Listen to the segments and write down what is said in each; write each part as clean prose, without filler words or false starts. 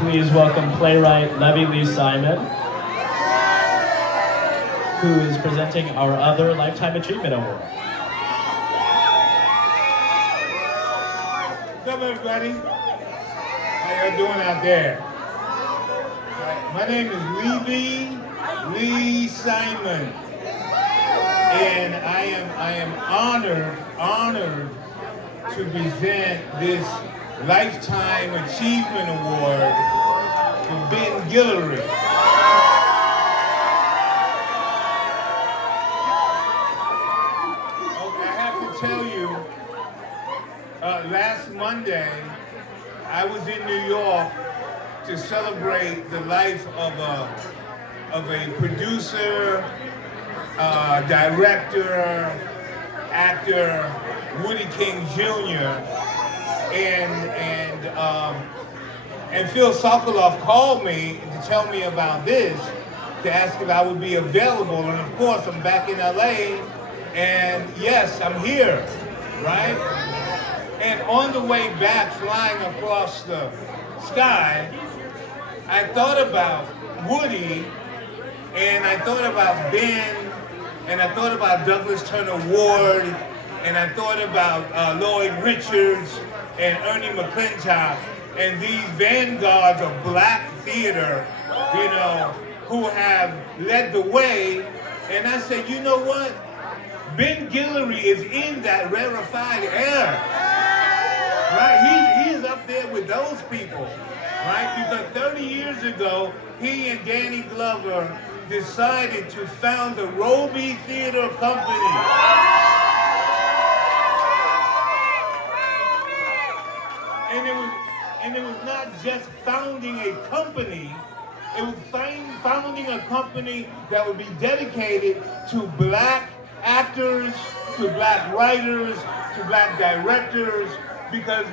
Please welcome playwright Levy Lee Simon, who is presenting our other Lifetime Achievement Award. What's up, everybody? How y'all doing out there? My name is Levy Lee Simon, and I am honored to present this Lifetime Achievement Award to Ben Guillory. Okay, I have to tell you, last Monday, I was in New York to celebrate the life of a producer, director, actor, Woody King Jr. And Phil Sokoloff called me to tell me about this, to ask if I would be available. And of course, I'm back in LA, and yes, I'm here, right? And on the way back, flying across the sky, I thought about Woody, and I thought about Ben, and I thought about Douglas Turner Ward, and I thought about Lloyd Richards and Ernie McClintock, and these vanguards of black theater, you know, who have led the way. And I said, you know what? Ben Guillory is in that rarefied air, right? He's up there with those people, right? Because 30 years ago, he and Danny Glover decided to found the Robey Theatre Company. And it was not just founding a company, it was founding a company that would be dedicated to black actors, to black writers, to black directors, because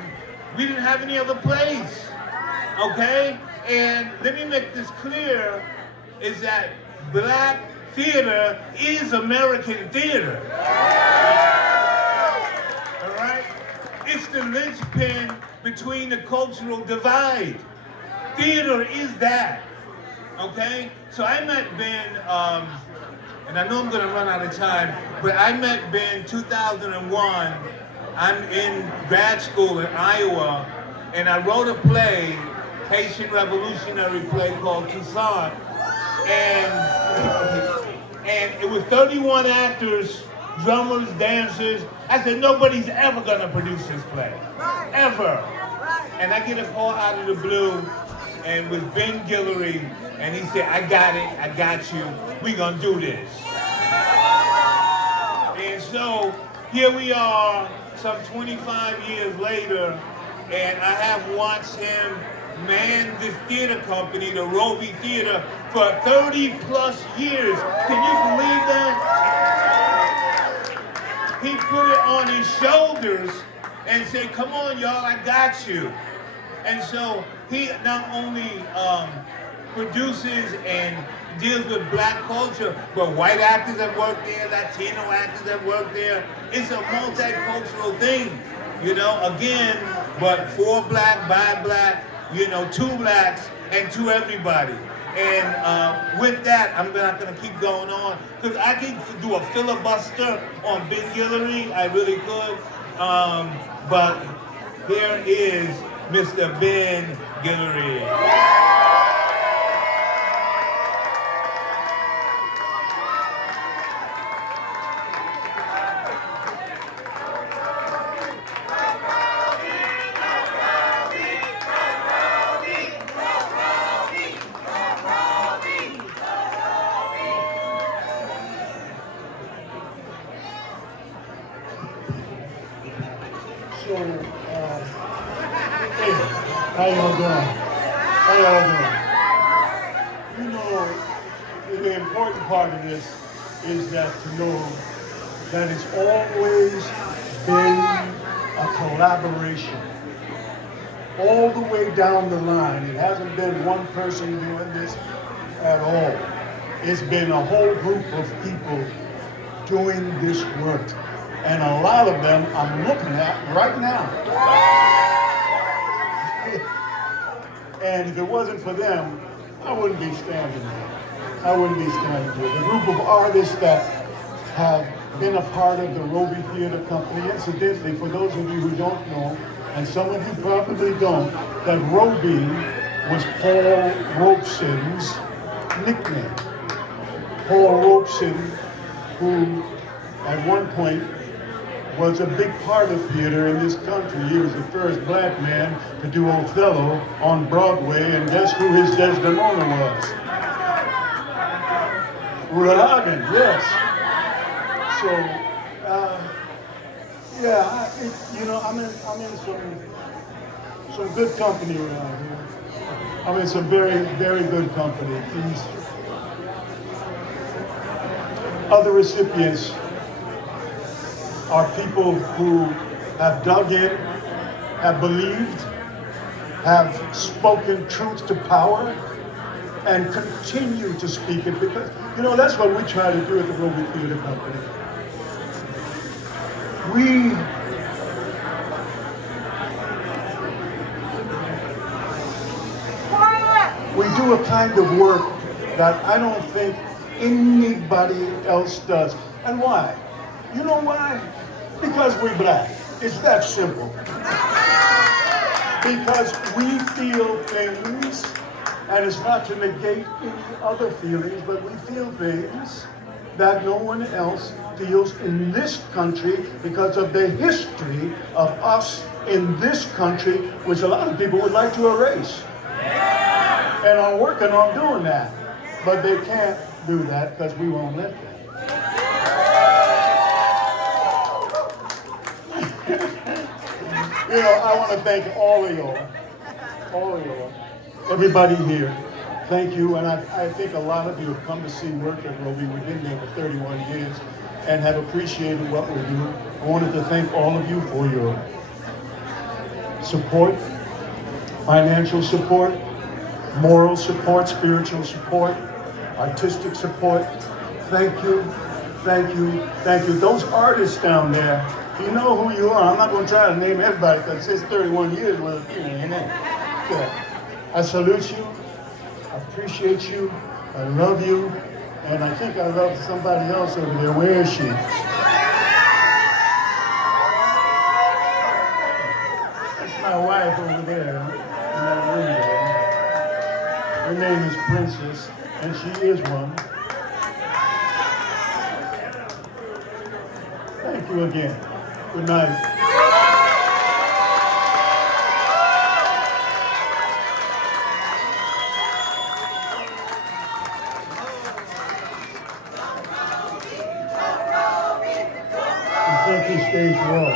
we didn't have any other place, okay? And let me make this clear, is that black theater is American theater, all right? It's the linchpin between the cultural divide. Theater is that, okay? So I met Ben, and I know I'm gonna run out of time, but I met Ben 2001. I'm in grad school in Iowa, and I wrote a play, Haitian revolutionary play called Toussaint, and it was 31 actors, drummers, dancers. I said, nobody's ever gonna produce this play, ever. And I get a call out of the blue, and with Ben Guillory, and he said, I got it, I got you, we gonna do this. And so, here we are, some 25 years later, and I have watched him man this theater company, the Robey Theater, for 30 plus years. Can you believe that? He put it on his shoulders and said, come on, y'all, I got you. And so he not only produces and deals with black culture, but white actors that work there, Latino actors that work there. It's a multicultural thing, you know, again, but for black, by black, you know, to blacks and to everybody. And with that, I'm not going to keep going on, because I could do a filibuster on Ben Guillory, I really could. But here is Mr. Ben Guillory. So, hey, how y'all doing? You know, the important part of this is that to know that it's always been a collaboration. All the way down the line. It hasn't been one person doing this at all. It's been a whole group of people doing this work. And a lot of them I'm looking at right now. And if it wasn't for them, I wouldn't be standing here. I wouldn't be standing here. The group of artists that have been a part of the Robey Theatre Company. Incidentally, for those of you who don't know, and some of you probably don't, that Robey was Paul Robeson's nickname. Paul Robeson, who at one point was a big part of theater in this country. He was the first black man to do Othello on Broadway, and guess who his Desdemona was? Hagen, yes. So, I'm in some good company around here. I'm in some very, very good company. These other recipients are people who have dug in, have believed, have spoken truth to power, and continue to speak it, because, that's what we try to do at the Robey Theatre Company. We do a kind of work that I don't think anybody else does. And why? You know why? Because we're black. It's that simple. Because we feel things, and it's not to negate any other feelings, but we feel things that no one else feels in this country because of the history of us in this country, which a lot of people would like to erase. And are working on doing that. But they can't do that because we won't let them. I want to thank all of y'all, everybody here. Thank you, and I think a lot of you have come to see work at Robey. We've been there for 31 years and have appreciated what we're doing. I wanted to thank all of you for your support, financial support, moral support, spiritual support, artistic support. Thank you, thank you, thank you. Those artists down there, you know who you are. I'm not going to try to name everybody because it's 31 years worth of feeling, isn't it? Yeah. I salute you, I appreciate you, I love you, and I think I love somebody else over there. Where is she? That's my wife over there in that room there. Her name is Princess, and she is one. Thank you again. Good night. Thank you, Stage Row.